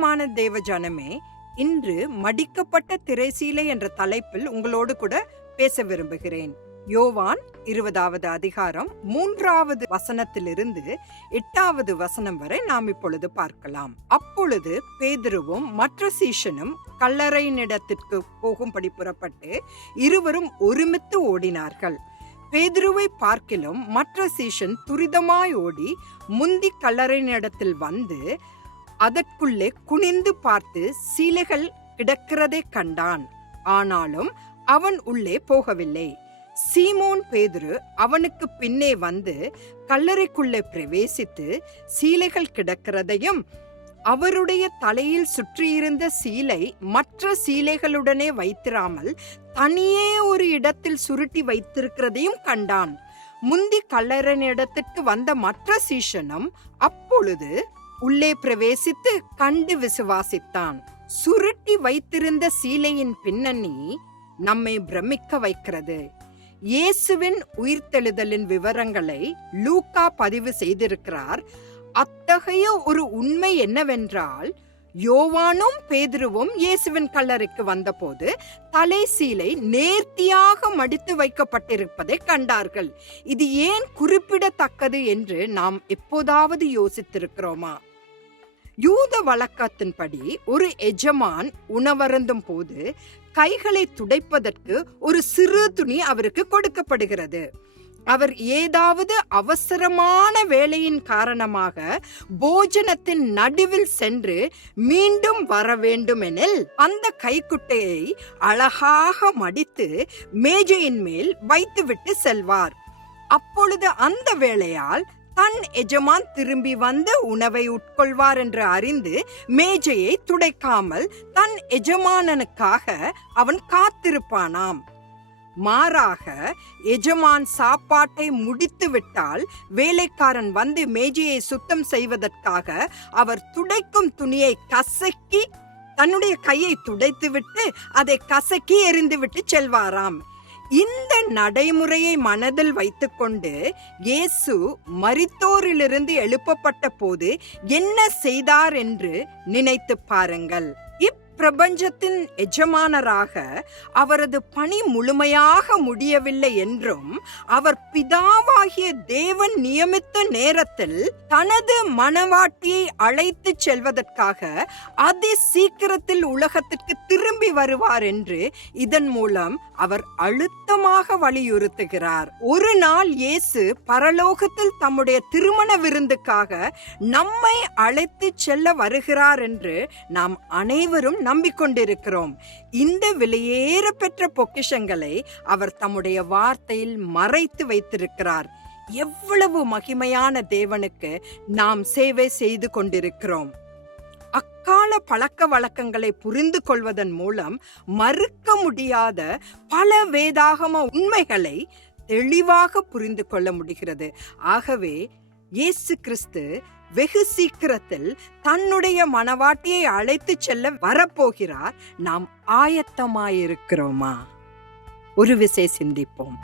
பிரியமான தேவ ஜனமே இன்று மடிக்கப்பட்ட திரைசீலை என்ற தலைப்பில் உங்களோடு கூட பேச விரும்புகிறேன். யோவான் இருபதாவது அதிகாரம் மூன்றாவது வசனத்திலிருந்து எட்டாவது வசனம் வரை நாம் இப்பொழுது பார்க்கலாம். அப்பொழுது பேதுருவும் மற்ற சீஷனும் கல்லறையினிடத்திற்கு போகும்படி புறப்பட்டு இருவரும் ஒருமித்து ஓடினார்கள். பேதுருவை பார்க்கிலும் மற்ற சீஷன் துரிதமாய் ஓடி முந்தி கல்லறையினிடத்தில் வந்து அதற்குள்ளே குனிந்து பார்த்து சீலைகள் கிடக்கிறதை கண்டான். ஆனாலும் அவன் உள்ளே போகவில்லை. சீமோன் பேதுரு அவனுக்கு பின்னே வந்து கல்லறைக்குள்ளே பிரவேசித்து சீலைகள் கிடக்கிறதையும் அவருடைய தலையில் சுற்றியிருந்த சீலை மற்ற சீலைகளுடனே வைத்திராமல் தனியே ஒரு இடத்தில் சுருட்டி வைத்திருக்கிறதையும் கண்டான். முந்தி கல்லறனிடத்திற்கு வந்த மற்ற சீஷனும் அப்பொழுது உள்ளே பிரவேசித்து கண்டு விசுவாசித்தான். சுருட்டி வைத்திருந்த சீலையின் பின்னணி நம்மை பிரமிக்க வைக்கிறது. இயேசுவின் உயிர்த்தெழுதலின் விவரங்களை லூக்கா பதிவு செய்திருக்கிறார். அத்தகைய ஒரு உண்மை என்னவென்றால் யோவானும் பேதுருவும் இயேசுவின் கல்லறைக்கு வந்தபோது தலை சீலை நேர்த்தியாக மடித்து வைக்கப்பட்டிருப்பதை கண்டார்கள். இது ஏன் குறிப்பிடத்தக்கது என்று நாம் எப்போதாவது யோசித்திருக்கிறோமா? யூத வழக்கத்தின்படி ஒரு எஜமான் உணவருந்தும் போது கைகளை துடைப்பதற்கு ஒரு சிறு துணி அவருக்கு கொடுக்கப்படுகிறது. அவர் ஏதாவது அவசரமான வேலையின் காரணமாக போஜனத்தின் நடுவில் சென்று மீண்டும் வர வேண்டுமெனில் அந்த கைக்குட்டையை அழகாக மடித்து மேஜையின் மேல் வைத்துவிட்டு செல்வார். அப்பொழுது அந்த வேளையால் தன் எஜமான் திரும்பி வந்து உணவை உட்கொள்வார் என்று அறிந்து மேஜையை துடைக்காமல் தன் எஜமானனுக்காக அவன் காத்திருப்பானாம். மாறாக எஜமான் சாப்பாட்டை முடித்து விட்டால் வேலைக்காரன் வந்து மேஜையை சுத்தம் செய்வதற்காக அவர் துடைக்கும் துணியை கசக்கி தன்னுடைய கையை துடைத்துவிட்டு அதை கசக்கி எறிந்துவிட்டு செல்வாராம். இந்த நடைமுறையை மனதில் வைத்துக்கொண்டு இயேசு மரித்தோரிலிருந்து எழுப்பப்பட்ட போது என்ன செய்தார் என்று நினைத்து பாருங்கள். பிரபஞ்சத்தின் எஜமானராக அவரது பணி முழுமையாக முடியவில்லை என்றும் அவர் பிதாவாகிய தேவன் நியமித்த நேரத்தில் தனது மனவாட்டியை அழைத்து செல்வதற்காக அதி சீக்கிரத்தில் உலகத்திற்கு திரும்பி வருவார் என்று இதன் மூலம் அவர் அழுத்தமாக வலியுறுத்துகிறார். ஒரு நாள் இயேசு பரலோகத்தில் தம்முடைய திருமண விருந்துக்காக நம்மை அழைத்து செல்ல வருகிறார் என்று நாம் அனைவரும் நம்பிக்கொண்டிருக்கிறோம். இந்த விலையேற பெற்ற பொக்கிஷங்களை அவர் தம்முடைய வார்த்தையில் மறைத்து வைத்திருக்கிறார். எவ்வளவு மகிமையான தேவனுக்கு நாம் சேவை செய்து கொண்டிருக்கிறோம். அக்கால பழக்க வழக்கங்களை புரிந்து கொள்வதன் மூலம் மறுக்க முடியாத பல வேதாகம உண்மைகளை தெளிவாக புரிந்து கொள்ள முடிகிறது. ஆகவே இயேசு கிறிஸ்து வெகு சீக்கிரத்தில் தன்னுடைய மனவாட்டியை அழைத்து செல்ல வரப்போகிறார். நாம் ஆயத்தமாயிருக்கிறோமா? ஒரு விசை சிந்திப்போம்.